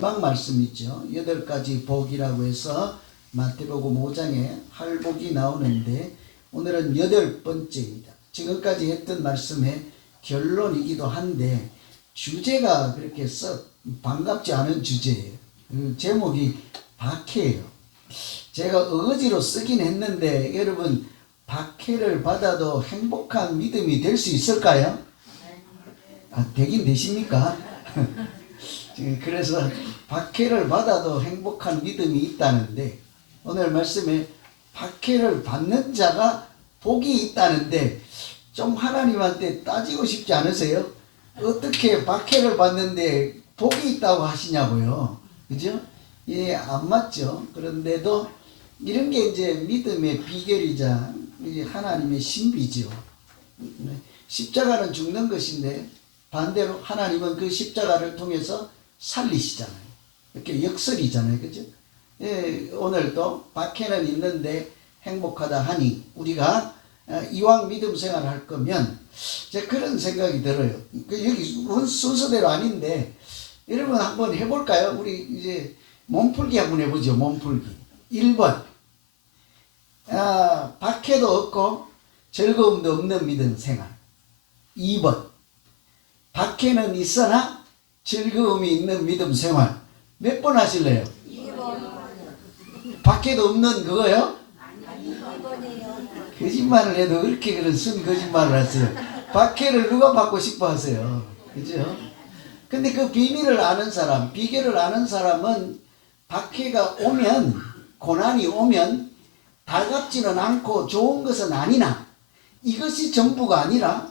마지막 말씀이죠. 8가지 복이라고 해서 마태복음 5장에 할복이 나오는데 오늘은 8번째입니다. 지금까지 했던 말씀의 결론이기도 한데 주제가 그렇게 썩 반갑지 않은 주제예요. 제목이 박해예요. 제가 어거지로 쓰긴 했는데 여러분, 박해를 받아도 행복한 믿음이 될 수 있을까요? 되긴 되십니까? 그래서 박해를 받아도 행복한 믿음이 있다는데, 오늘 말씀에 박해를 받는 자가 복이 있다는데 좀 하나님한테 따지고 싶지 않으세요? 어떻게 박해를 받는데 복이 있다고 하시냐고요. 그죠? 예, 안 맞죠. 그런데도 이런 게 이제 믿음의 비결이자 하나님의 신비죠. 십자가는 죽는 것인데 반대로 하나님은 그 십자가를 통해서 살리시잖아요. 이렇게 역설이잖아요. 그죠? 예, 오늘도 박해는 있는데 행복하다 하니 우리가 이왕 믿음 생활을 할 거면 그런 생각이 들어요. 여기 순서대로 아닌데 여러분 한번 해볼까요? 우리 이제 몸풀기 한번 해보죠. 몸풀기. 1번, 박해도 없고 즐거움도 없는 믿음 생활. 2번, 박해는 있으나 즐거움이 있는 믿음 생활. 몇 번 하실래요? 2번. 박해도 없는 그거요? 아니, 2번이에요. 거짓말을 해도 그렇게 그런 순 거짓말을 하세요. 박해를 누가 받고 싶어 하세요? 그죠? 근데 그 비밀을 아는 사람, 비결을 아는 사람은 박해가 오면, 고난이 오면 달갑지는 않고 좋은 것은 아니나 이것이 전부가 아니라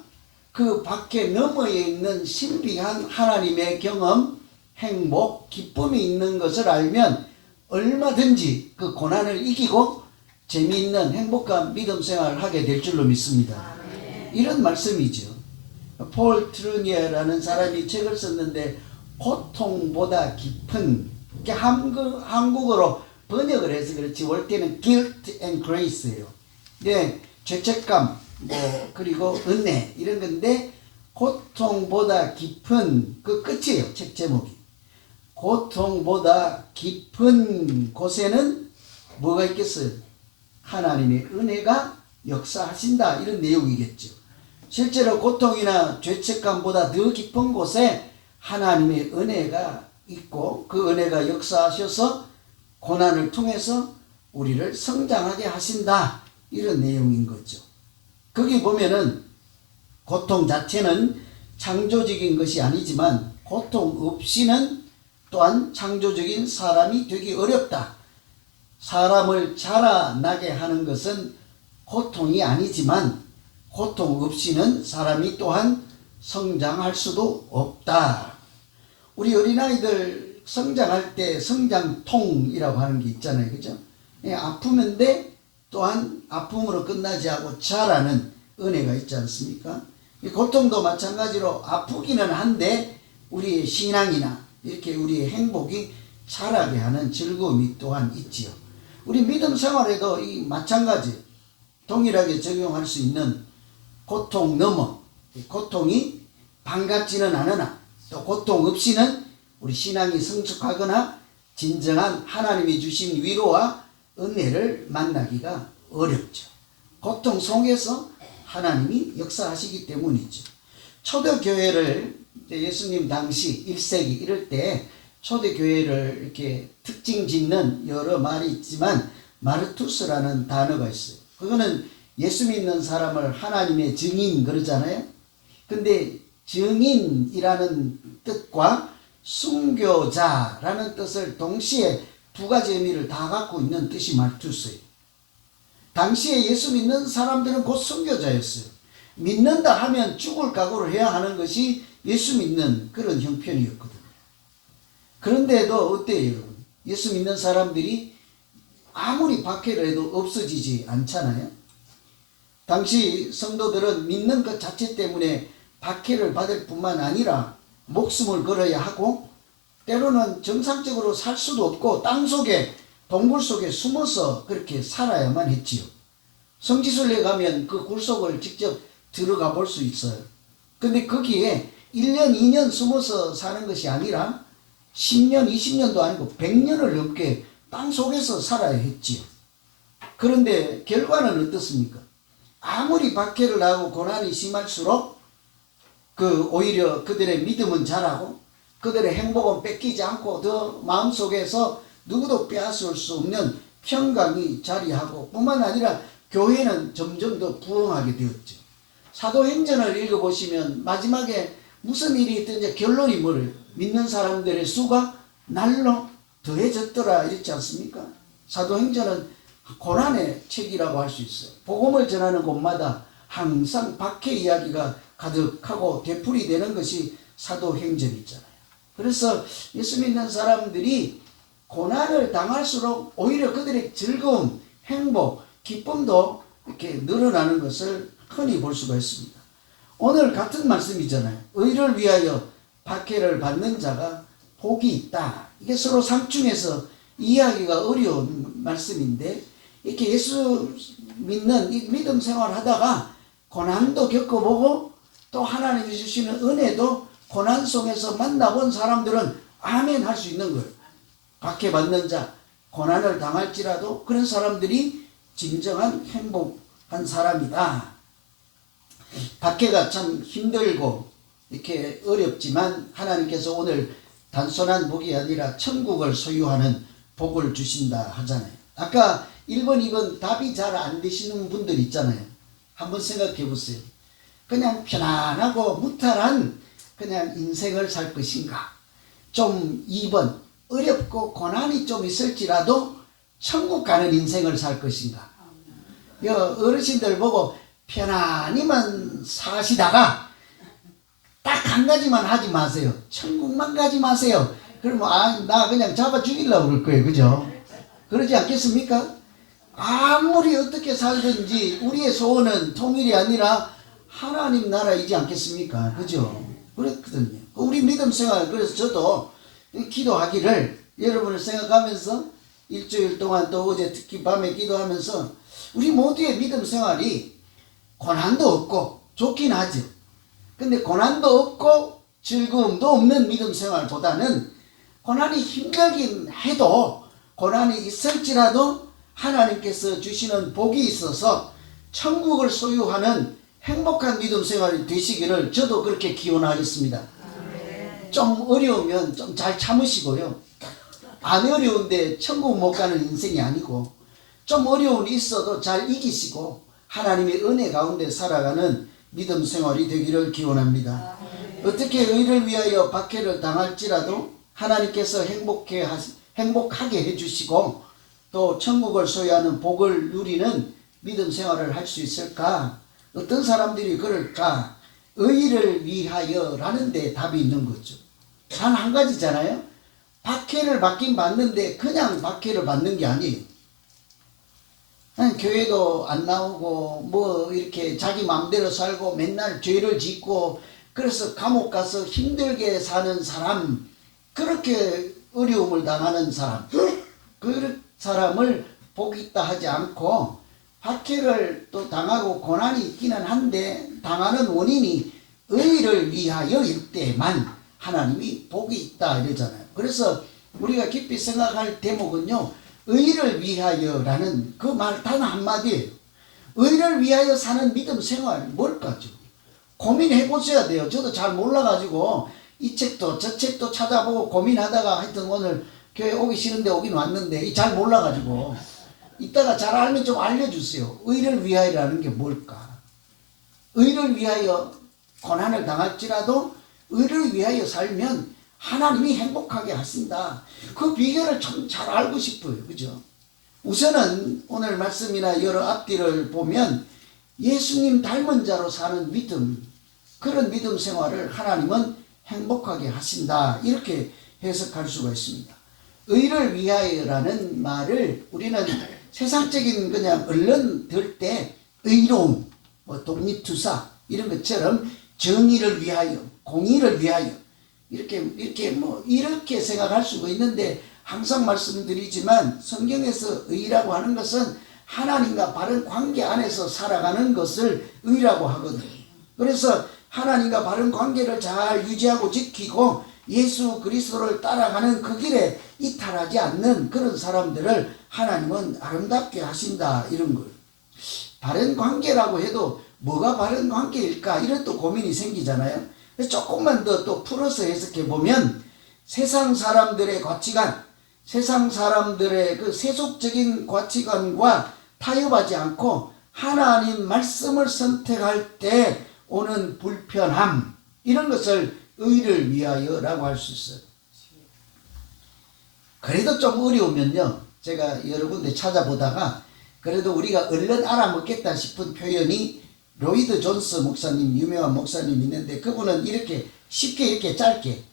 그 밖에 너머에 있는 신비한 하나님의 경험, 행복, 기쁨이 있는 것을 알면 얼마든지 그 고난을 이기고 재미있는 행복한 믿음 생활을 하게 될 줄로 믿습니다. 이런 말씀이죠. 폴 트루니에라는 사람이 책을 썼는데 고통보다 깊은, 한국어로 번역을 해서 그렇지 원래는 guilt and grace예요. 네, 죄책감, 그리고 은혜 이런 건데 고통보다 깊은 그 끝이에요. 책 제목이. 고통보다 깊은 곳에는 뭐가 있겠어요? 하나님의 은혜가 역사하신다, 이런 내용이겠죠. 실제로 고통이나 죄책감보다 더 깊은 곳에 하나님의 은혜가 있고 그 은혜가 역사하셔서 고난을 통해서 우리를 성장하게 하신다, 이런 내용인 거죠. 거기 보면은 고통 자체는 창조적인 것이 아니지만 고통 없이는 또한 창조적인 사람이 되기 어렵다. 사람을 자라나게 하는 것은 고통이 아니지만 고통 없이는 사람이 또한 성장할 수도 없다. 우리 어린아이들 성장할 때 성장통이라고 하는 게 있잖아요. 그죠? 아프면 돼, 또한 아픔으로 끝나지 않고 자라는 은혜가 있지 않습니까? 고통도 마찬가지로 아프기는 한데 우리의 신앙이나 이렇게 우리의 행복이 자라게 하는 즐거움이 또한 있지요. 우리 믿음 생활에도 이 마찬가지 동일하게 적용할 수 있는 고통 넘어, 고통이 반갑지는 않으나 또 고통 없이는 우리 신앙이 성숙하거나 진정한 하나님이 주신 위로와 은혜를 만나기가 어렵죠. 고통 속에서 하나님이 역사하시기 때문이죠. 초대교회를 예수님 당시 1세기 이럴 때 초대교회를 이렇게 특징 짓는 여러 말이 있지만 마르투스라는 단어가 있어요. 그거는 예수 믿는 사람을 하나님의 증인 그러잖아요. 근데 증인이라는 뜻과 순교자라는 뜻을 동시에 두 가지 의미를 다 갖고 있는 뜻이 마르투스예요. 당시에 예수 믿는 사람들은 곧 순교자였어요. 믿는다 하면 죽을 각오를 해야 하는 것이 예수 믿는 그런 형편이었거든요. 그런데도 어때요, 여러분? 예수 믿는 사람들이 아무리 박해를 해도 없어지지 않잖아요. 당시 성도들은 믿는 것 자체 때문에 박해를 받을 뿐만 아니라 목숨을 걸어야 하고 때로는 정상적으로 살 수도 없고 땅속에, 동굴 속에 숨어서 그렇게 살아야만 했지요. 성지순례 가면 그 굴속을 직접 들어가 볼 수 있어요. 근데 거기에 1년, 2년 숨어서 사는 것이 아니라 10년, 20년도 아니고 100년을 넘게 땅 속에서 살아야 했지요. 그런데 결과는 어떻습니까? 아무리 박해를 하고 고난이 심할수록 오히려 그들의 믿음은 자라고 그들의 행복은 뺏기지 않고 더 마음속에서 누구도 빼앗을 수 없는 평강이 자리하고 뿐만 아니라 교회는 점점 더 부흥하게 되었죠. 사도행전을 읽어보시면 마지막에 무슨 일이 있든지 결론이 뭐래요? 믿는 사람들의 수가 날로 더해졌더라 이랬지 않습니까? 사도행전은 고난의 책이라고 할 수 있어요. 복음을 전하는 곳마다 항상 박해 이야기가 가득하고 되풀이되는 것이 사도행전이잖아요. 그래서 예수 믿는 사람들이 고난을 당할수록 오히려 그들의 즐거움, 행복, 기쁨도 이렇게 늘어나는 것을 흔히 볼 수가 있습니다. 오늘 같은 말씀이잖아요. 의를 위하여 박해를 받는 자가 복이 있다. 이게 서로 상충해서 이해하기가 어려운 말씀인데 이렇게 예수 믿는 이 믿음 생활 하다가 고난도 겪어보고 또 하나님이 주시는 은혜도 고난 속에서 만나본 사람들은 아멘 할 수 있는 거예요. 박해받는 자, 고난을 당할지라도 그런 사람들이 진정한 행복한 사람이다. 박해가 참 힘들고 이렇게 어렵지만 하나님께서 오늘 단순한 복이 아니라 천국을 소유하는 복을 주신다 하잖아요. 아까 1번, 2번 답이 잘 안 되시는 분들 있잖아요. 한번 생각해 보세요. 그냥 편안하고 무탈한 그냥 인생을 살 것인가? 좀 2번 어렵고 고난이 좀 있을지라도 천국 가는 인생을 살 것인가? 어르신들 보고 편안히만 사시다가 딱 한 가지만 하지 마세요. 천국만 가지 마세요. 그러면 나 그냥 잡아 죽이려고 그럴 거예요. 그죠? 그러지 않겠습니까? 아무리 어떻게 살든지 우리의 소원은 통일이 아니라 하나님 나라이지 않겠습니까? 그죠? 그렇거든요. 우리 믿음 생활, 그래서 저도 기도하기를 여러분을 생각하면서 일주일 동안 또 어제 특히 밤에 기도하면서 우리 모두의 믿음 생활이 고난도 없고 좋긴 하죠. 근데 고난도 없고 즐거움도 없는 믿음 생활보다는 고난이 힘들긴 해도 고난이 있을지라도 하나님께서 주시는 복이 있어서 천국을 소유하는 행복한 믿음 생활이 되시기를 저도 그렇게 기원하겠습니다. 좀 어려우면 좀 잘 참으시고요. 안 어려운데 천국 못 가는 인생이 아니고 좀 어려움이 있어도 잘 이기시고 하나님의 은혜 가운데 살아가는 믿음 생활이 되기를 기원합니다. 어떻게 의를 위하여 박해를 당할지라도 하나님께서 행복하게 해주시고 또 천국을 소유하는 복을 누리는 믿음 생활을 할 수 있을까? 어떤 사람들이 그럴까? 의를 위하여 라는 데 답이 있는 거죠. 단 한 가지잖아요. 박해를 받긴 받는데 그냥 박해를 받는 게 아니에요. 교회도 안 나오고 뭐 이렇게 자기 마음대로 살고 맨날 죄를 짓고 그래서 감옥 가서 힘들게 사는 사람, 그렇게 어려움을 당하는 사람, 그 사람을 복 있다 하지 않고 박해를 또 당하고 고난이 있기는 한데 당하는 원인이 의를 위하여일 때만 하나님이 복이 있다 이러잖아요. 그래서 우리가 깊이 생각할 대목은요, 의를 위하여라는 그 말 단 한마디예요. 의를 위하여 사는 믿음 생활 뭘까죠? 고민해 보셔야 돼요. 저도 잘 몰라가지고 이 책도 저 책도 찾아보고 고민하다가 하여튼 오늘 교회 오기 싫은데 오긴 왔는데 잘 몰라가지고 이따가 잘 알면 좀 알려주세요. 의를 위하여라는 게 뭘까? 의를 위하여 고난을 당할지라도 의를 위하여 살면 하나님이 행복하게 하신다. 그 비결을 참 잘 알고 싶어요. 그죠? 우선은 오늘 말씀이나 여러 앞뒤를 보면 예수님 닮은 자로 사는 믿음, 그런 믿음 생활을 하나님은 행복하게 하신다. 이렇게 해석할 수가 있습니다. 의를 위하여라는 말을 우리는 세상적인 그냥 언론 들 때 의로움, 뭐 독립투사 이런 것처럼 정의를 위하여, 공의를 위하여 이렇게 생각할 수가 있는데 항상 말씀드리지만 성경에서 의라고 하는 것은 하나님과 바른 관계 안에서 살아가는 것을 의라고 하거든요. 그래서 하나님과 바른 관계를 잘 유지하고 지키고 예수 그리스도를 따라가는 그 길에 이탈하지 않는 그런 사람들을 하나님은 아름답게 하신다. 이런 걸. 바른 관계라고 해도 뭐가 바른 관계일까? 이런 또 고민이 생기잖아요. 조금만 더 또 풀어서 해석해 보면 세상 사람들의 가치관, 세상 사람들의 그 세속적인 가치관과 타협하지 않고 하나님 말씀을 선택할 때 오는 불편함, 이런 것을 의를 위하여라고 할 수 있어요. 그래도 좀 어려우면요, 제가 여러 군데 찾아보다가 그래도 우리가 얼른 알아먹겠다 싶은 표현이 로이드 존스 목사님, 유명한 목사님 있는데 그분은 이렇게 쉽게 이렇게 짧게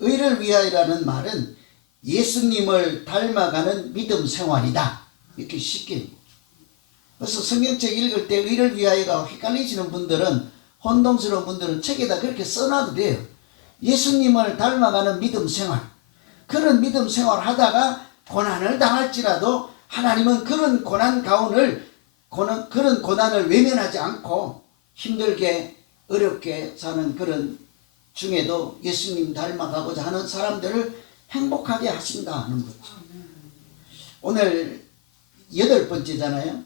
의를 위하여라는 말은 예수님을 닮아가는 믿음 생활이다. 이렇게 쉽게. 그래서 성경책 읽을 때 의를 위하여가 헷갈리시는 분들은, 혼동스러운 분들은 책에다 그렇게 써놔도 돼요. 예수님을 닮아가는 믿음 생활. 그런 믿음 생활 하다가 고난을 당할지라도 하나님은 그런 고난 가운을, 그런 고난을 외면하지 않고 힘들게 어렵게 사는 그런 중에도 예수님 닮아가고자 하는 사람들을 행복하게 하신다는 거죠. 오늘 8번째잖아요.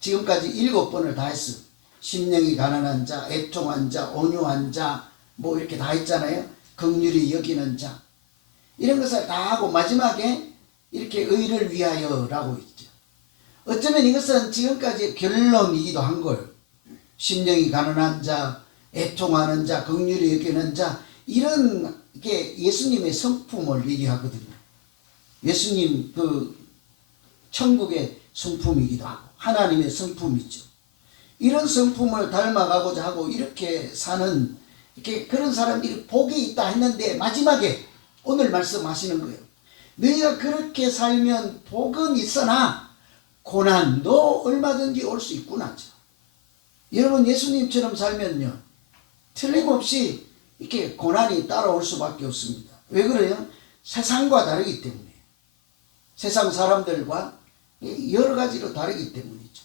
지금까지 7번을 다 했어. 심령이 가난한 자, 애통한 자, 온유한 자, 뭐 이렇게 다 했잖아요. 긍휼히 여기는 자. 이런 것을 다 하고 마지막에 이렇게 의를 위하여라고 있죠. 어쩌면 이것은 지금까지 결론이기도 한 거예요. 심령이 가난한 자, 애통하는 자, 긍휼히 여기는 자, 이런 게 예수님의 성품을 얘기하거든요. 예수님 그 천국의 성품이기도 하고 하나님의 성품이죠. 이런 성품을 닮아가고자 하고 이렇게 사는, 이렇게 그런 사람들이 복이 있다 했는데 마지막에 오늘 말씀하시는 거예요. 너희가 그렇게 살면 복은 있으나 고난도 얼마든지 올 수 있구나. 여러분 예수님처럼 살면요, 틀림없이 이렇게 고난이 따라올 수밖에 없습니다. 왜 그래요? 세상과 다르기 때문에. 세상 사람들과 여러 가지로 다르기 때문이죠.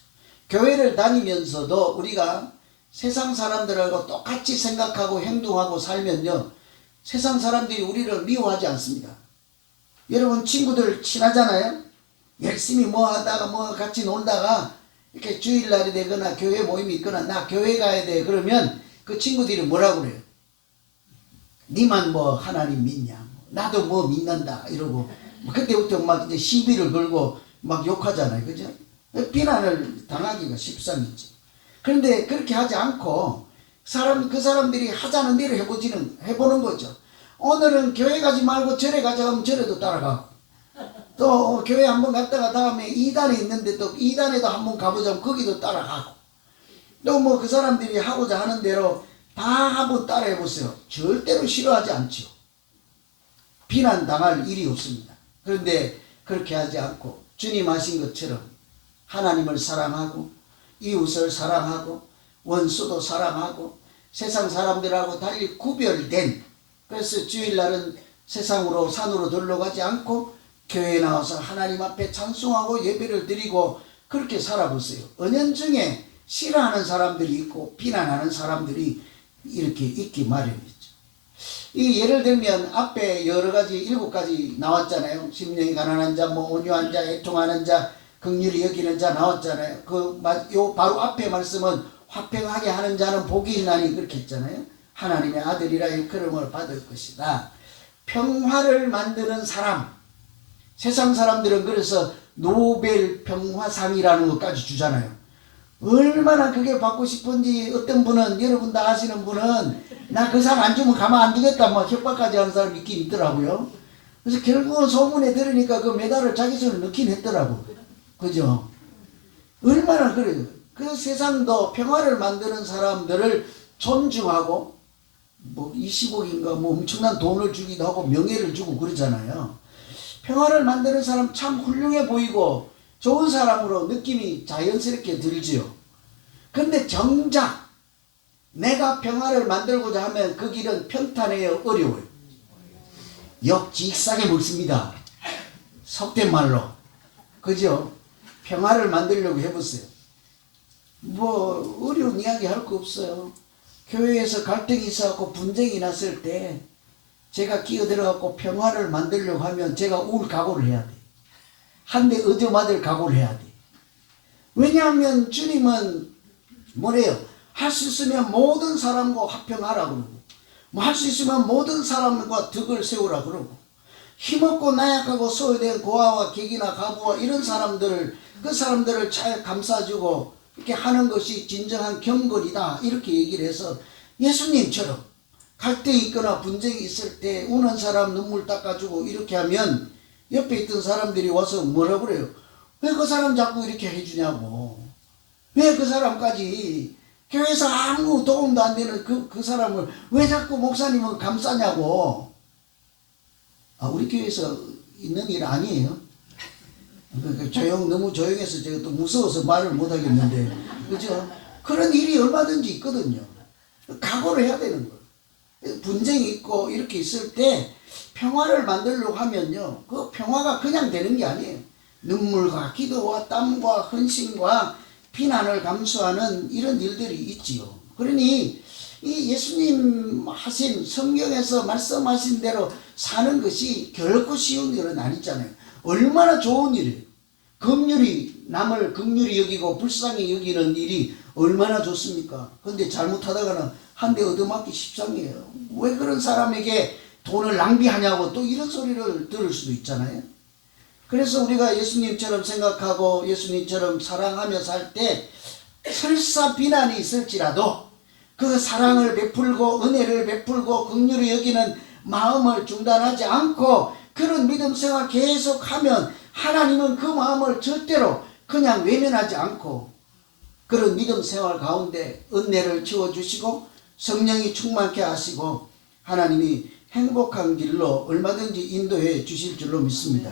교회를 다니면서도 우리가 세상 사람들하고 똑같이 생각하고 행동하고 살면요, 세상 사람들이 우리를 미워하지 않습니다. 여러분 친구들 친하잖아요. 열심히 뭐 하다가 뭐 같이 놀다가 이렇게 주일날이 되거나 교회 모임이 있거나 나 교회 가야 돼 그러면 그 친구들이 뭐라고 그래요? 니만 뭐 하나님 믿냐? 나도 뭐 믿는다 이러고 그때부터 막 이제 시비를 걸고 막 욕하잖아요. 그죠? 비난을 당하기가 십상이지. 그런데 그렇게 하지 않고 그 사람들이 하자는 대로 해보는 거죠. 오늘은 교회 가지 말고 절에 가자 하면 절에도 따라가고, 또 교회 한번 갔다가 다음에 이단에 있는데 또 이단에도 한번 가보자 하면 거기도 따라가고, 또 뭐 그 사람들이 하고자 하는 대로 다 한번 따라해 보세요. 절대로 싫어하지 않죠. 비난당할 일이 없습니다. 그런데 그렇게 하지 않고 주님 하신 것처럼 하나님을 사랑하고 이웃을 사랑하고 원수도 사랑하고 세상 사람들하고 달리 구별된, 그래서 주일날은 세상으로 산으로 놀러 가지 않고 교회에 나와서 하나님 앞에 찬송하고 예배를 드리고 그렇게 살아보세요. 은연중에 싫어하는 사람들이 있고 비난하는 사람들이 이렇게 있기 마련이죠. 이 예를 들면 앞에 여러 가지 7가지 나왔잖아요. 심령이 가난한 자, 뭐 온유한 자, 애통하는 자, 긍휼히 여기는 자 나왔잖아요. 요 바로 앞에 말씀은 화평하게 하는 자는 복이 있나니 그렇게 했잖아요. 하나님의 아들이라 일컬음을 받을 것이다. 평화를 만드는 사람. 세상 사람들은 그래서 노벨 평화상이라는 것까지 주잖아요. 얼마나 그게 받고 싶은지. 어떤 분은, 여러분 다 아시는 분은 나 그 상 안 주면 가만 안 두겠다 막 협박까지 하는 사람이 있긴 있더라고요. 그래서 결국은 소문에 들으니까 그 메달을 자기 손에 넣긴 했더라고. 그죠? 얼마나 그래요. 그 세상도 평화를 만드는 사람들을 존중하고 뭐 20억인가 뭐 엄청난 돈을 주기도 하고 명예를 주고 그러잖아요. 평화를 만드는 사람 참 훌륭해 보이고 좋은 사람으로 느낌이 자연스럽게 들지요. 그런데 정작 내가 평화를 만들고자 하면 그 길은 평탄해요, 어려워요. 역직사게 먹습니다. 속된 말로. 그죠? 평화를 만들려고 해보세요. 뭐 어려운 이야기 할 거 없어요. 교회에서 갈등이 있어갖고 분쟁이 났을 때 제가 끼어들어갖고 평화를 만들려고 하면 제가 울 각오를 해야 돼. 한 대 얻어맞을 각오를 해야 돼. 왜냐하면 주님은 뭐래요? 할 수 있으면 모든 사람과 화평하라 그러고, 뭐 할 수 있으면 모든 사람과 덕을 세우라 그러고, 힘없고 나약하고 소외된 고아와 객이나 가부와 이런 사람들을, 그 사람들을 잘 감싸주고 이렇게 하는 것이 진정한 경건이다, 이렇게 얘기를 해서 예수님처럼 갈등이 있거나 분쟁이 있을 때 우는 사람 눈물 닦아주고 이렇게 하면 옆에 있던 사람들이 와서 뭐라 그래요? 왜 그 사람 자꾸 이렇게 해주냐고, 왜 그 사람까지 교회에서 아무 도움도 안 되는 그 사람을 왜 자꾸 목사님은 감싸냐고. 우리 교회에서 있는 일 아니에요. 너무 조용해서 제가 또 무서워서 말을 못 하겠는데, 그죠? 그런 일이 얼마든지 있거든요. 각오를 해야 되는 거예요. 분쟁이 있고 이렇게 있을 때 평화를 만들려고 하면요, 그 평화가 그냥 되는 게 아니에요. 눈물과 기도와 땀과 헌신과 비난을 감수하는 이런 일들이 있지요. 그러니 이 예수님 하신 성경에서 말씀하신 대로 사는 것이 결코 쉬운 일은 아니잖아요. 얼마나 좋은 일이에요. 남을 긍휼히 여기고 불쌍히 여기는 일이 얼마나 좋습니까? 근데 잘못하다가는 한 대 얻어맞기 십상이에요. 왜 그런 사람에게 돈을 낭비하냐고 또 이런 소리를 들을 수도 있잖아요. 그래서 우리가 예수님처럼 생각하고 예수님처럼 사랑하며 살 때 설사 비난이 있을지라도 그 사랑을 베풀고 은혜를 베풀고 긍휼히 여기는 마음을 중단하지 않고 그런 믿음 생활 계속하면 하나님은 그 마음을 절대로 그냥 외면하지 않고 그런 믿음 생활 가운데 은혜를 채워주시고 성령이 충만케 하시고 하나님이 행복한 길로 얼마든지 인도해 주실 줄로 믿습니다.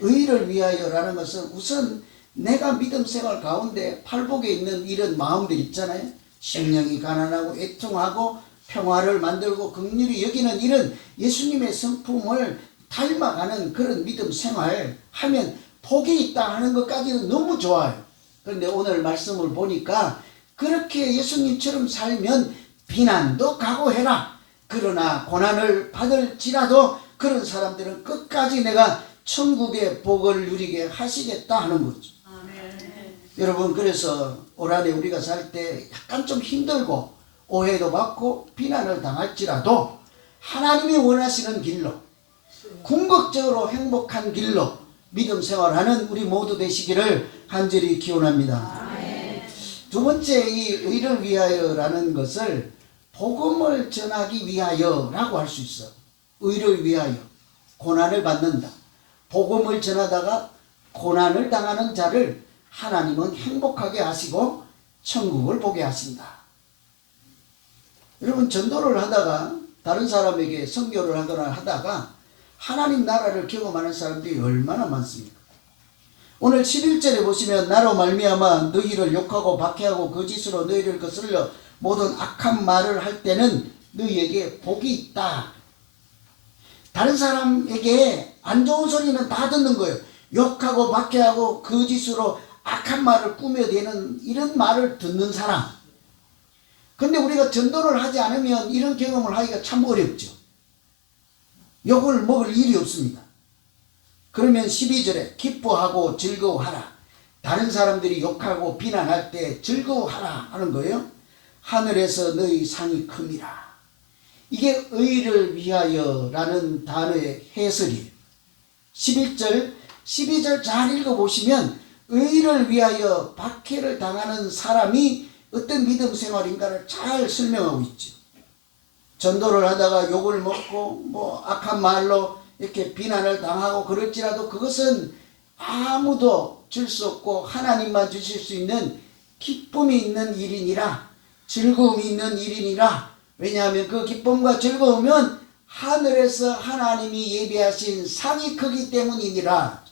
의를 위하여라는 것은 우선 내가 믿음 생활 가운데 팔복에 있는 이런 마음들 있잖아요. 심령이 가난하고 애통하고 평화를 만들고 긍휼히 여기는 이런 예수님의 성품을 닮아가는 그런 믿음 생활 하면 복이 있다 하는 것까지는 너무 좋아요. 그런데 오늘 말씀을 보니까 그렇게 예수님처럼 살면 비난도 각오해라. 그러나 고난을 받을지라도 그런 사람들은 끝까지 내가 천국의 복을 누리게 하시겠다 하는 거죠. 아멘. 여러분, 그래서 올 한해 우리가 살 때 약간 좀 힘들고 오해도 받고 비난을 당할지라도 하나님이 원하시는 길로 궁극적으로 행복한 길로 믿음 생활하는 우리 모두 되시기를 간절히 기원합니다. 아멘. 두 번째, 이 의를 위하여라는 것을 복음을 전하기 위하여라고 할 수 있어. 의를 위하여 고난을 받는다. 복음을 전하다가 고난을 당하는 자를 하나님은 행복하게 하시고 천국을 보게 하신다. 여러분, 전도를 하다가 다른 사람에게 선교를 하거나 하다가 하나님 나라를 경험하는 사람들이 얼마나 많습니까? 오늘 11절에 보시면 나로 말미암아 너희를 욕하고 박해하고 거짓으로 너희를 거슬려 모든 악한 말을 할 때는 너희에게 복이 있다. 다른 사람에게 안 좋은 소리는 다 듣는 거예요. 욕하고 박해하고 거짓으로 악한 말을 꾸며대는 이런 말을 듣는 사람. 근데 우리가 전도를 하지 않으면 이런 경험을 하기가 참 어렵죠. 욕을 먹을 일이 없습니다. 그러면 12절에 기뻐하고 즐거워하라. 다른 사람들이 욕하고 비난할 때 즐거워하라 하는 거예요. 하늘에서 너희 상이 큼이라. 이게 의를 위하여라는 단어의 해설이에요. 11절, 12절 잘 읽어보시면 의를 위하여 박해를 당하는 사람이 어떤 믿음 생활인가를 잘 설명하고 있죠. 전도를 하다가 욕을 먹고 뭐 악한 말로 이렇게 비난을 당하고 그럴지라도 그것은 아무도 줄 수 없고 하나님만 주실 수 있는 기쁨이 있는 일이니라, 즐거움이 있는 일이니라. 왜냐하면 그 기쁨과 즐거움은 하늘에서 하나님이 예비하신 상이 크기 때문이니라.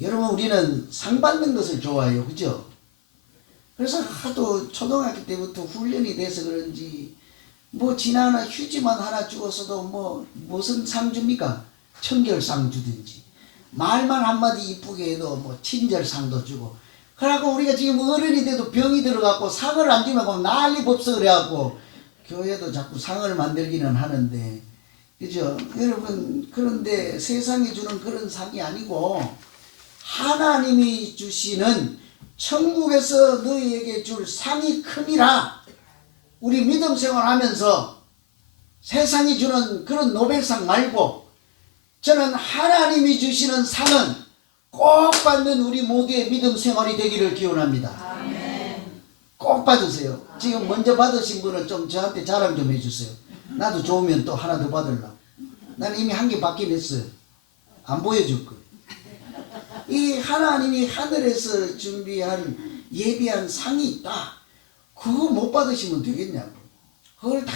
여러분, 우리는 상 받는 것을 좋아해요. 그죠? 그래서 하도 초등학교 때부터 훈련이 돼서 그런지 뭐 지나나 휴지만 하나 주었어도 뭐 무슨 상 줍니까? 청결상 주든지 말만 한마디 이쁘게 해도 뭐 친절상도 주고. 그래갖고 우리가 지금 어른이 돼도 병이 들어갖고 상을 안 주면 난리 법석을 해갖고 교회도 자꾸 상을 만들기는 하는데, 그죠? 여러분, 그런데 세상이 주는 그런 상이 아니고 하나님이 주시는 천국에서 너희에게 줄 상이 큼이라. 우리 믿음 생활하면서 세상이 주는 그런 노벨상 말고 저는 하나님이 주시는 상은 꼭 받는 우리 모두의 믿음 생활이 되기를 기원합니다. 아멘. 꼭 받으세요. 지금 먼저 받으신 분은 좀 저한테 자랑 좀 해주세요. 나도 좋으면 또 하나 더 받으려고. 나는 이미 한 개 받긴 했어요. 안 보여줄 거예요. 이 하나님이 하늘에서 준비한 예비한 상이 있다. 그거 못 받으시면 되겠냐고. 그걸 다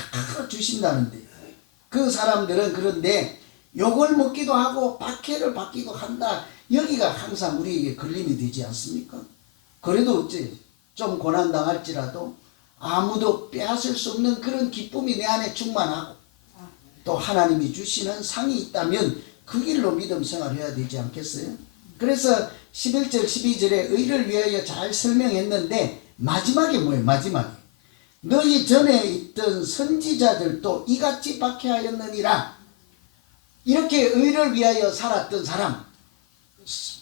주신다는데. 그 사람들은 그런데 욕을 먹기도 하고 박해를 받기도 한다. 여기가 항상 우리에게 걸림이 되지 않습니까? 그래도 어째 좀 고난당할지라도 아무도 빼앗을 수 없는 그런 기쁨이 내 안에 충만하고 또 하나님이 주시는 상이 있다면 그 길로 믿음 생활해야 되지 않겠어요? 그래서 11절 12절에 의를 위하여 잘 설명했는데 마지막에 뭐예요? 마지막에 너희 전에 있던 선지자들도 이같이 박해하였느니라. 이렇게 의를 위하여 살았던 사람,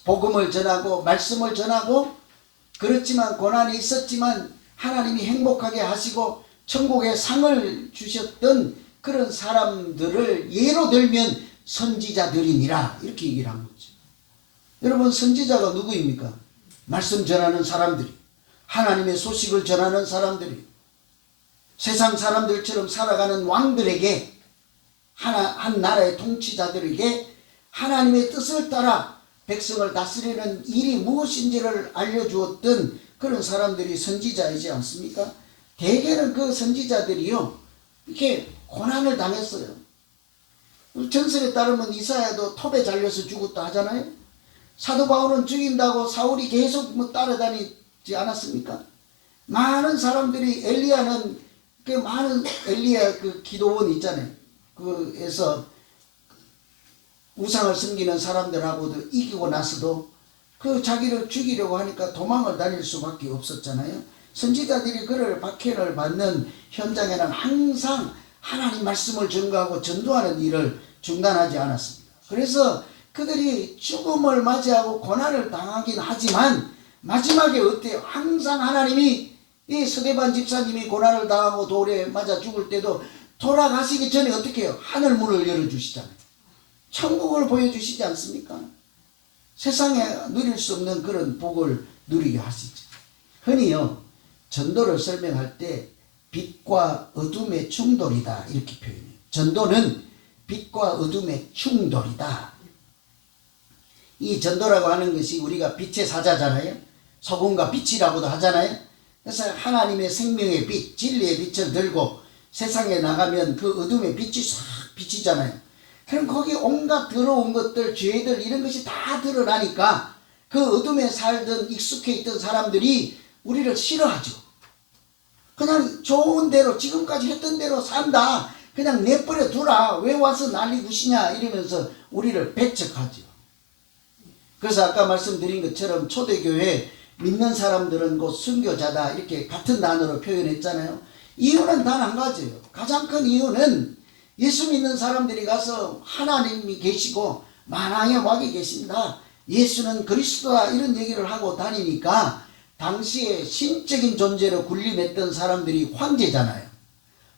복음을 전하고 말씀을 전하고 그렇지만 고난이 있었지만 하나님이 행복하게 하시고 천국의 상을 주셨던 그런 사람들을 예로 들면 선지자들이니라 이렇게 얘기를 한 거죠. 여러분, 선지자가 누구입니까? 말씀 전하는 사람들이, 하나님의 소식을 전하는 사람들이, 세상 사람들처럼 살아가는 왕들에게, 한 나라의 통치자들에게 하나님의 뜻을 따라 백성을 다스리는 일이 무엇인지를 알려주었던 그런 사람들이 선지자이지 않습니까? 대개는 그 선지자들이요 이렇게 고난을 당했어요. 전설에 따르면 이사야도 톱에 잘려서 죽었다 하잖아요. 사도 바울은 죽인다고 사울이 계속 따라다니지 않았습니까? 많은 사람들이 엘리야는 그 많은 엘리야 그 기도원 있잖아요. 그에서 우상을 섬기는 사람들하고도 이기고 나서도 그 자기를 죽이려고 하니까 도망을 다닐 수밖에 없었잖아요. 선지자들이 그를 박해를 받는 현장에는 항상 하나님 말씀을 전가하고 전도하는 일을 중단하지 않았습니다. 그래서 그들이 죽음을 맞이하고 고난을 당하긴 하지만 마지막에 어때요? 항상 하나님이 이 스데반 집사님이 고난을 당하고 돌에 맞아 죽을 때도 돌아가시기 전에 어떻게 해요? 하늘 문을 열어주시잖아요. 천국을 보여주시지 않습니까? 세상에 누릴 수 없는 그런 복을 누리게 하시죠. 흔히요 전도를 설명할 때 빛과 어둠의 충돌이다 이렇게 표현해요. 전도는 빛과 어둠의 충돌이다. 이 전도라고 하는 것이 우리가 빛의 사자잖아요. 소금과 빛이라고도 하잖아요. 그래서 하나님의 생명의 빛, 진리의 빛을 들고 세상에 나가면 그 어둠의 빛이 싹 비치잖아요. 그럼 거기 온갖 더러운 것들, 죄들 이런 것이 다 드러나니까 그 어둠에 살던 익숙해 있던 사람들이 우리를 싫어하죠. 그냥 좋은 대로 지금까지 했던 대로 산다. 그냥 내버려 두라. 왜 와서 난리 구시냐 이러면서 우리를 배척하죠. 그래서 아까 말씀드린 것처럼 초대교회 믿는 사람들은 곧 순교자다 이렇게 같은 단어로 표현했잖아요. 이유는 단 한 가지예요. 가장 큰 이유는 예수 믿는 사람들이 가서 하나님이 계시고 만왕의 왕이 계신다. 예수는 그리스도다 이런 얘기를 하고 다니니까 당시에 신적인 존재로 군림했던 사람들이 황제잖아요.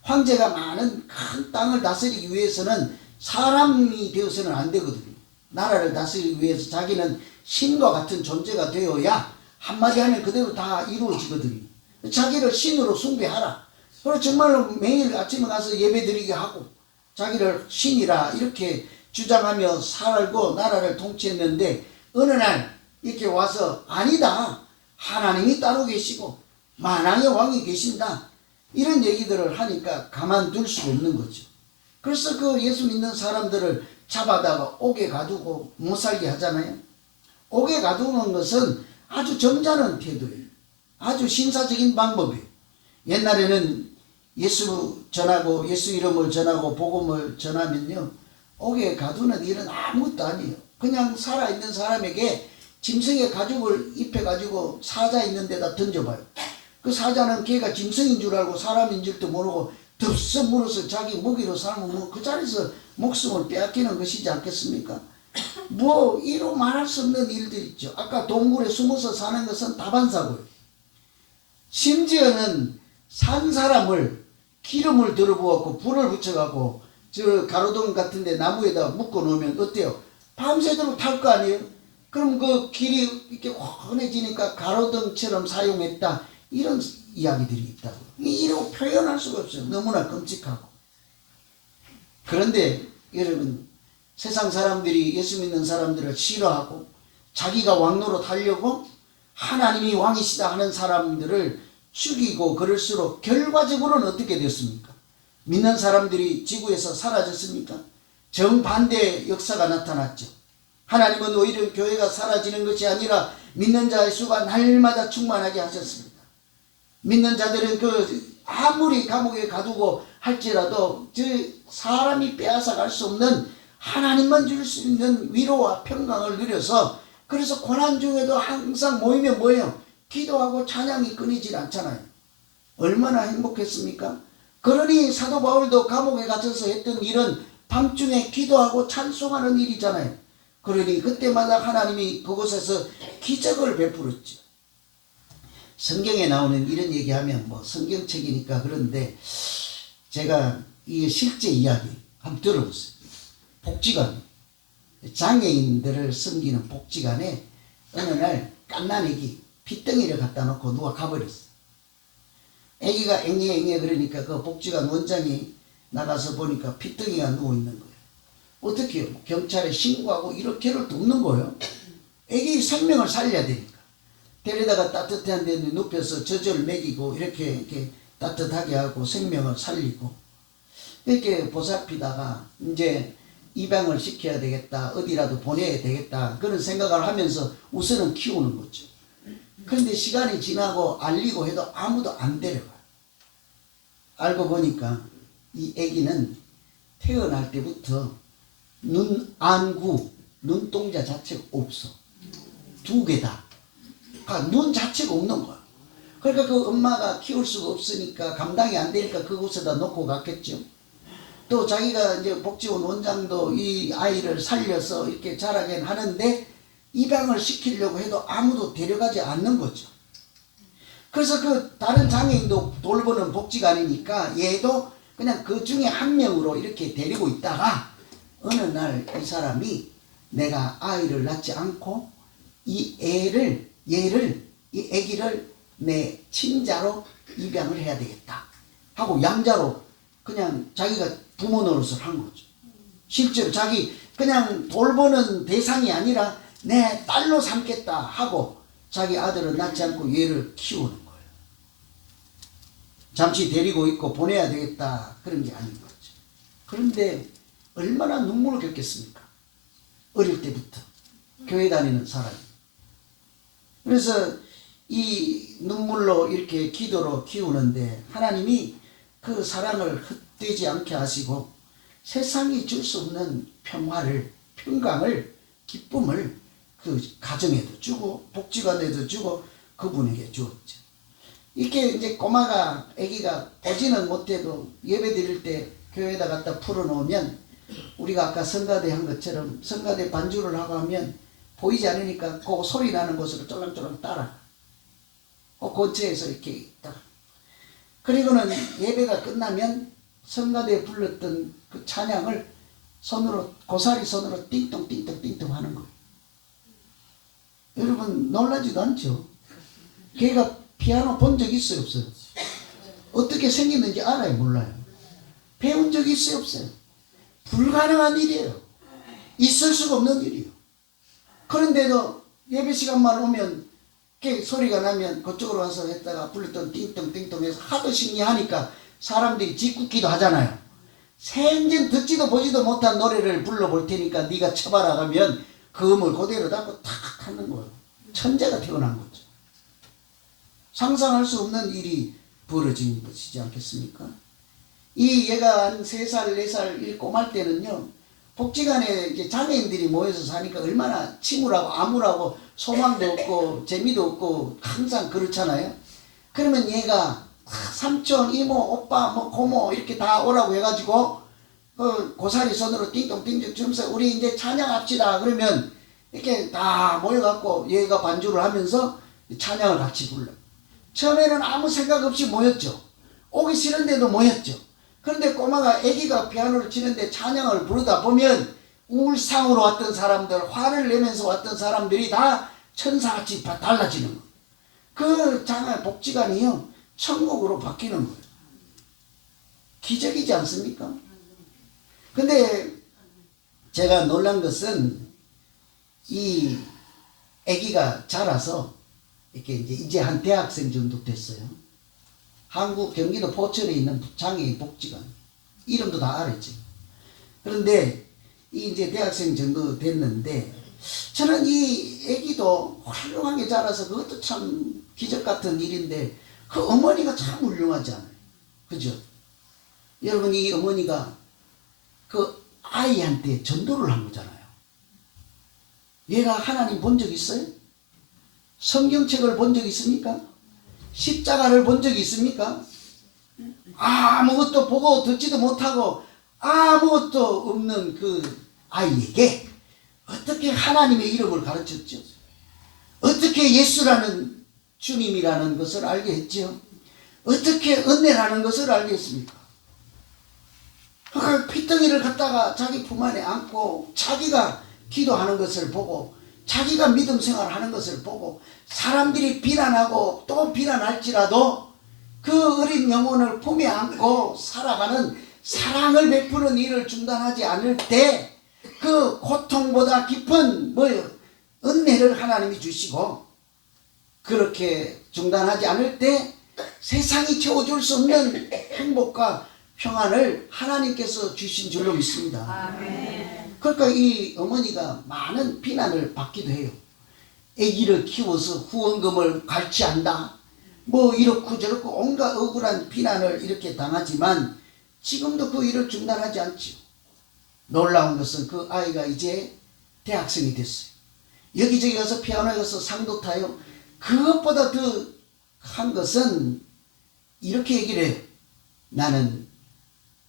황제가 많은 큰 땅을 다스리기 위해서는 사람이 되어서는 안 되거든요. 나라를 다스리기 위해서 자기는 신과 같은 존재가 되어야 한마디 하면 그대로 다 이루어지거든요. 자기를 신으로 숭배하라. 그리고 정말로 매일 아침에 가서 예배드리게 하고 자기를 신이라 이렇게 주장하며 살고 나라를 통치했는데 어느 날 이렇게 와서 아니다. 하나님이 따로 계시고 만왕의 왕이 계신다. 이런 얘기들을 하니까 가만둘 수가 없는 거죠. 그래서 그 예수 믿는 사람들을 잡아다가 옥에 가두고 못 살게 하잖아요. 옥에 가두는 것은 아주 점잖은 태도예요. 아주 신사적인 방법이에요. 옛날에는 예수 전하고 예수 이름을 전하고 복음을 전하면요 옥에 가두는 일은 아무것도 아니에요. 그냥 살아있는 사람에게 짐승의 가죽을 입혀가지고 사자 있는 데다 던져봐요. 그 사자는 걔가 짐승인 줄 알고 사람인 줄도 모르고 덥석 물어서 자기 먹이로 살면 뭐 그 자리에서 목숨을 빼앗기는 것이지 않겠습니까? 뭐 이로 말할 수 없는 일들 있죠. 아까 동굴에 숨어서 사는 것은 다반사고요. 심지어는 산 사람을 기름을 들어부었고 불을 붙여갖고 저 가로등 같은데 나무에다 묶어 놓으면 어때요? 밤새도록 탈 거 아니에요? 그럼 그 길이 이렇게 훤해지니까 가로등처럼 사용했다. 이런 이야기들이 있다고. 이라고 표현할 수가 없어요. 너무나 끔찍하고. 그런데 여러분, 세상 사람들이 예수 믿는 사람들을 싫어하고 자기가 왕노릇 하려고 하나님이 왕이시다 하는 사람들을 죽이고 그럴수록 결과적으로는 어떻게 됐습니까? 믿는 사람들이 지구에서 사라졌습니까? 정반대의 역사가 나타났죠. 하나님은 오히려 교회가 사라지는 것이 아니라 믿는 자의 수가 날마다 충만하게 하셨습니다. 믿는 자들은 아무리 감옥에 가두고 할지라도 저 사람이 빼앗아 갈 수 없는 하나님만 줄 수 있는 위로와 평강을 누려서 그래서 고난 중에도 항상 모이면 뭐예요? 기도하고 찬양이 끊이질 않잖아요. 얼마나 행복했습니까? 그러니 사도 바울도 감옥에 갇혀서 했던 일은 밤중에 기도하고 찬송하는 일이잖아요. 그러니 그때마다 하나님이 그곳에서 기적을 베풀었죠. 성경에 나오는 이런 얘기하면 뭐 성경책이니까 그런데 제가 이 실제 이야기 한번 들어보세요. 복지관, 장애인들을 섬기는 복지관에 어느 날 갓난 애기 핏덩이를 갖다 놓고 누가 가버렸어. 애기가 앵앵앵 그러니까 그 복지관 원장이 나가서 보니까 핏덩이가 누워있는 거예요. 어떻게 해요? 경찰에 신고하고 이렇게를 돕는 거예요. 애기 생명을 살려야 되니까. 데려다가 따뜻한 데 눕혀서 젖을 먹이고 이렇게 따뜻하게 하고 생명을 살리고 이렇게 보살피다가 이제 입양을 시켜야 되겠다, 어디라도 보내야 되겠다 그런 생각을 하면서 우선은 키우는 거죠. 그런데 시간이 지나고 알리고 해도 아무도 안 데려가요. 알고 보니까 이 아기는 태어날 때부터 눈 안구, 눈동자 자체가 없어. 두 개 다. 눈 자체가 없는 거야. 그러니까 그 엄마가 키울 수가 없으니까 감당이 안 되니까 그곳에다 놓고 갔겠죠. 또 자기가 이제 복지원 원장도 이 아이를 살려서 이렇게 자라게 하는데 입양을 시키려고 해도 아무도 데려가지 않는 거죠. 그래서 그 다른 장애인도 돌보는 복지관이니까 얘도 그냥 그 중에 한 명으로 이렇게 데리고 있다가 어느 날 이 사람이 내가 아이를 낳지 않고 이 얘를 이 아기를 내 친자로 입양을 해야 되겠다 하고 양자로 그냥 자기가 부모 노릇을 한 거죠. 실제로 자기 그냥 돌보는 대상이 아니라 내 딸로 삼겠다 하고 자기 아들을 낳지 않고 얘를 키우는 거예요. 잠시 데리고 있고 보내야 되겠다 그런 게 아닌 거죠. 그런데 얼마나 눈물을 겪겠습니까? 어릴 때부터 교회 다니는 사람이. 그래서 이 눈물로 이렇게 기도로 키우는데 하나님이 그 사랑을 헛되지 않게 하시고 세상이 줄 수 없는 평화를, 평강을, 기쁨을 그 가정에도 주고 복지관에도 주고 그분에게 주었죠. 이렇게 이제 꼬마가 아기가 보지는 못해도 예배 드릴 때 교회에다 갖다 풀어놓으면 우리가 아까 성가대 한 것처럼 성가대 반주를 하고 하면 보이지 않으니까 그 소리 나는 곳으로 쫄랑쫄랑 따라 그 근처에서 이렇게 있다. 그리고는 예배가 끝나면 성가대에 불렀던 그 찬양을 손으로 고사리 손으로 띵똥띵똥띵똥 하는 거예요. 여러분 놀라지도 않죠? 걔가 피아노 본 적 있어요 없어요? 어떻게 생겼는지 알아요 몰라요? 배운 적이 있어요 없어요? 불가능한 일이에요. 있을 수가 없는 일이에요. 그런데도 예배 시간만 오면 이렇게 소리가 나면 그쪽으로 와서 했다가 불렀던 띵똥띵똥 해서 하도 신기하니까 사람들이 짓궂기도 하잖아요. 생전 듣지도 보지도 못한 노래를 불러볼 테니까 네가 쳐봐라 하면 그 음을 그대로 잡고 탁 하는 거예요. 천재가 태어난 거죠. 상상할 수 없는 일이 벌어진 것이지 않겠습니까? 이 얘가 한 3살, 4살 이 꼬말 때는요, 복지관에 이제 장애인들이 모여서 사니까 얼마나 침울하고 암울하고 소망도 없고 재미도 없고 항상 그렇잖아요. 그러면 얘가 삼촌, 이모, 오빠, 뭐 고모 이렇게 다 오라고 해가지고 고사리 손으로 띵동띵동 주면서 우리 이제 찬양합시다. 그러면 이렇게 다 모여갖고 얘가 반주를 하면서 찬양을 같이 불러. 처음에는 아무 생각 없이 모였죠. 오기 싫은데도 모였죠. 그런데 꼬마가 아기가 피아노를 치는데 찬양을 부르다 보면 울상으로 왔던 사람들, 화를 내면서 왔던 사람들이 다 천사같이 달라지는 거예요. 그 장애 복지관이요 천국으로 바뀌는 거예요. 기적이지 않습니까? 근데 제가 놀란 것은 이 아기가 자라서 이렇게 이제 한 대학생 정도 됐어요. 한국 경기도 포천에 있는 장애인 복지관 이름도 다 알았지. 그런데 이제 대학생 정도 됐는데 저는 이 아기도 훌륭하게 자라서 그것도 참 기적 같은 일인데 그 어머니가 참 훌륭하잖아요. 그죠? 여러분 이 어머니가 그 아이한테 전도를 한 거잖아요. 얘가 하나님 본 적 있어요? 성경책을 본 적 있습니까? 십자가를 본 적이 있습니까? 아무것도 보고 듣지도 못하고 아무것도 없는 그 아이에게 어떻게 하나님의 이름을 가르쳤죠? 어떻게 예수라는 주님이라는 것을 알게 했죠? 어떻게 은혜라는 것을 알게 했습니까? 그 피덩이를 갖다가 자기 품 안에 안고 자기가 기도하는 것을 보고 자기가 믿음 생활하는 것을 보고 사람들이 비난하고 또 비난할지라도 그 어린 영혼을 품에 안고 살아가는 사랑을 베푸는 일을 중단하지 않을 때 그 고통보다 깊은 은혜를 하나님이 주시고 그렇게 중단하지 않을 때 세상이 채워줄 수 없는 행복과 평안을 하나님께서 주신 줄로 믿습니다. 아멘. 그러니까 이 어머니가 많은 비난을 받기도 해요. 아기를 키워서 후원금을 갈취한다. 뭐 이렇고 저렇고 온갖 억울한 비난을 이렇게 당하지만 지금도 그 일을 중단하지 않죠. 놀라운 것은 그 아이가 이제 대학생이 됐어요. 여기저기 가서 피아노에 가서 상도 타요. 그것보다 더 한 것은 이렇게 얘기를 해요. 나는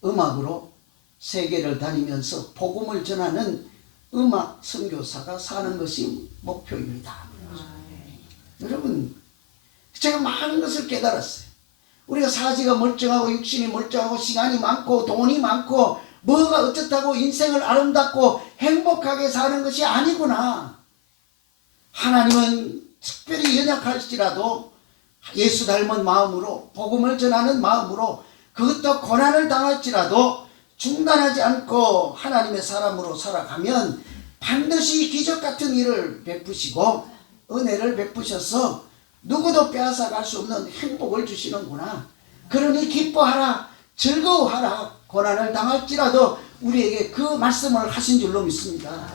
음악으로 세계를 다니면서 복음을 전하는 음악 선교사가 사는 것이 목표입니다. 여러분 제가 많은 것을 깨달았어요. 우리가 사지가 멀쩡하고 육신이 멀쩡하고 시간이 많고 돈이 많고 뭐가 어떻다고 인생을 아름답고 행복하게 사는 것이 아니구나. 하나님은 특별히 연약할지라도 예수 닮은 마음으로 복음을 전하는 마음으로 그것도 고난을 당할지라도 중단하지 않고 하나님의 사람으로 살아가면 반드시 기적 같은 일을 베푸시고 은혜를 베푸셔서 누구도 빼앗아갈 수 없는 행복을 주시는구나. 그러니 기뻐하라, 즐거워하라. 고난을 당할지라도 우리에게 그 말씀을 하신 줄로 믿습니다.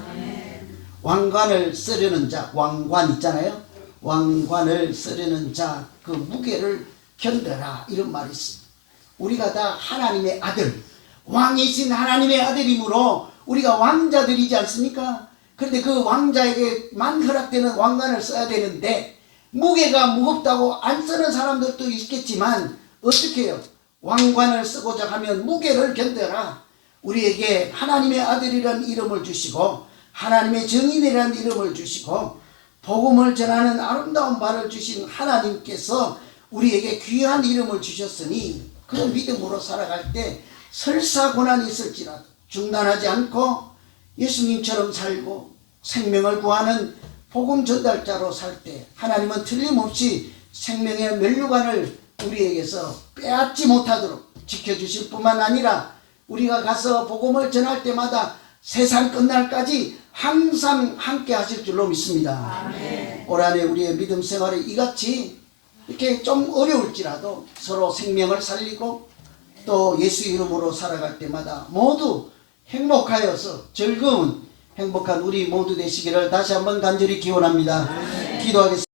왕관을 쓰려는 자, 왕관 있잖아요. 왕관을 쓰려는 자, 그 무게를 견뎌라 이런 말이 있습니다. 우리가 다 하나님의 아들, 왕이신 하나님의 아들이므로 우리가 왕자들이지 않습니까? 그런데 그 왕자에게만 허락되는 왕관을 써야 되는데 무게가 무겁다고 안 쓰는 사람들도 있겠지만 어떻게 해요? 왕관을 쓰고자 하면 무게를 견뎌라. 우리에게 하나님의 아들이라는 이름을 주시고 하나님의 증인이라는 이름을 주시고 복음을 전하는 아름다운 발을 주신 하나님께서 우리에게 귀한 이름을 주셨으니 그 믿음으로 살아갈 때 설사 고난이 있을지라도 중단하지 않고 예수님처럼 살고 생명을 구하는 복음 전달자로 살 때 하나님은 틀림없이 생명의 면류관을 우리에게서 빼앗지 못하도록 지켜주실 뿐만 아니라 우리가 가서 복음을 전할 때마다 세상 끝날까지 항상 함께 하실 줄로 믿습니다. 아멘. 올 한해 우리의 믿음 생활이 이같이 이렇게 좀 어려울지라도 서로 생명을 살리고 또 예수 이름으로 살아갈 때마다 모두 행복하여서 즐거운 행복한 우리 모두 되시기를 다시 한번 간절히 기원합니다. 기도하겠습니다.